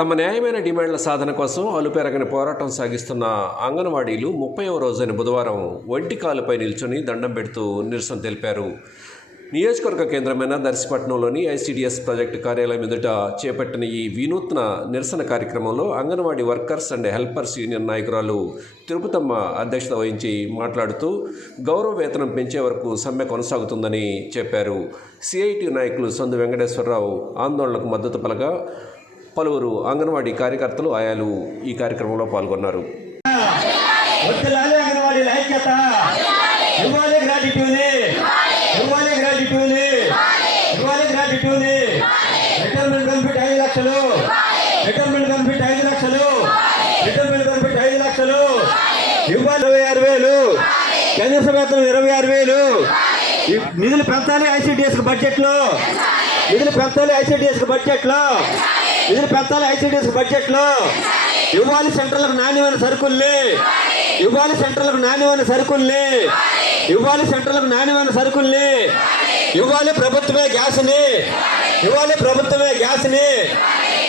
తమ న్యాయమైన డిమాండ్ల సాధన కోసం అలుపెరగని పోరాటం సాగిస్తున్న అంగన్వాడీలు ముప్పైవ రోజైన బుధవారం ఒంటి కాలుపై నిల్చొని దండం పెడుతూ నిరసన తెలిపారు. నియోజకవర్గ కేంద్రమైన దర్శిపట్నంలోని ఐసీడీఎస్ ప్రాజెక్టు కార్యాలయం ఎదుట చేపట్టిన ఈ వినూత్న నిరసన కార్యక్రమంలో anganwadi workers and helpers union నాయకురాలు తిరుపతమ్మ అధ్యక్షత వహించి మాట్లాడుతూ గౌరవ వేతనం పెంచే వరకు సమ్మె కొనసాగుతుందని చెప్పారు. సిఐటి నాయకులు సందు వెంకటేశ్వరరావు ఆందోళనకు మద్దతు పలగా పలువురు అంగన్వాడీ కార్యకర్తలు ఆయాలు ఈ కార్యక్రమంలో పాల్గొన్నారు. ఐదు లక్షలు. ఐదు లక్షలు. ఐదు లక్షలు. ఇరవై ఆరు వేలు. కనీస వేతనం ఇరవై ఆరు వేలు. నిధులు పెంచాలి ఐసీడీఎస్ బడ్జెట్లో నిధులు పెంచాలి ఐసీడీఎస్ బడ్జెట్లో నిధులు పెంచాలి ఐసీడీఎస్ బడ్జెట్లో ఇవ్వాలి సెంటర్లకు నాణ్యమైన సరుకుల్ని. ఇవ్వాలి సెంటర్లకు నాణ్యమైన సరుకుల్ని. ఇవ్వాలి సెంటర్లకు నాణ్యమైన సరుకుల్ని. ఇవ్వాలి ప్రభుత్వమే గ్యాస్ని. ఇవ్వాలి ప్రభుత్వమే గ్యాస్ని.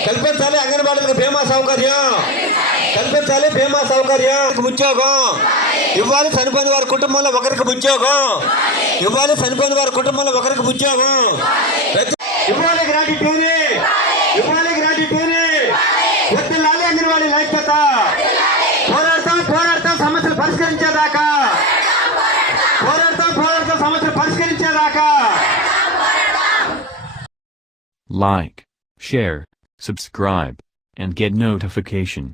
కల్పించాలి అంగన్వాడీలకు బీమా సౌకర్యం. కల్పించాలి బీమా సౌకర్యం. ఉద్యోగం. ఇవ్వాలి చనిపోయిన వారి కుటుంబంలో ఒకరికి ఉద్యోగం. ఇవ్వాలి చనిపోయిన వారి కుటుంబంలో ఒకరికి ఉద్యోగం. ప్రతి- ఇవ్వాలి గ్రాట్యుటీని సమస్యలు పరిష్కరించేదాకా పోరాడతాం పోరాడతాం సమస్యలు పరిష్కరించేదాకా Like, share, subscribe, and get notification.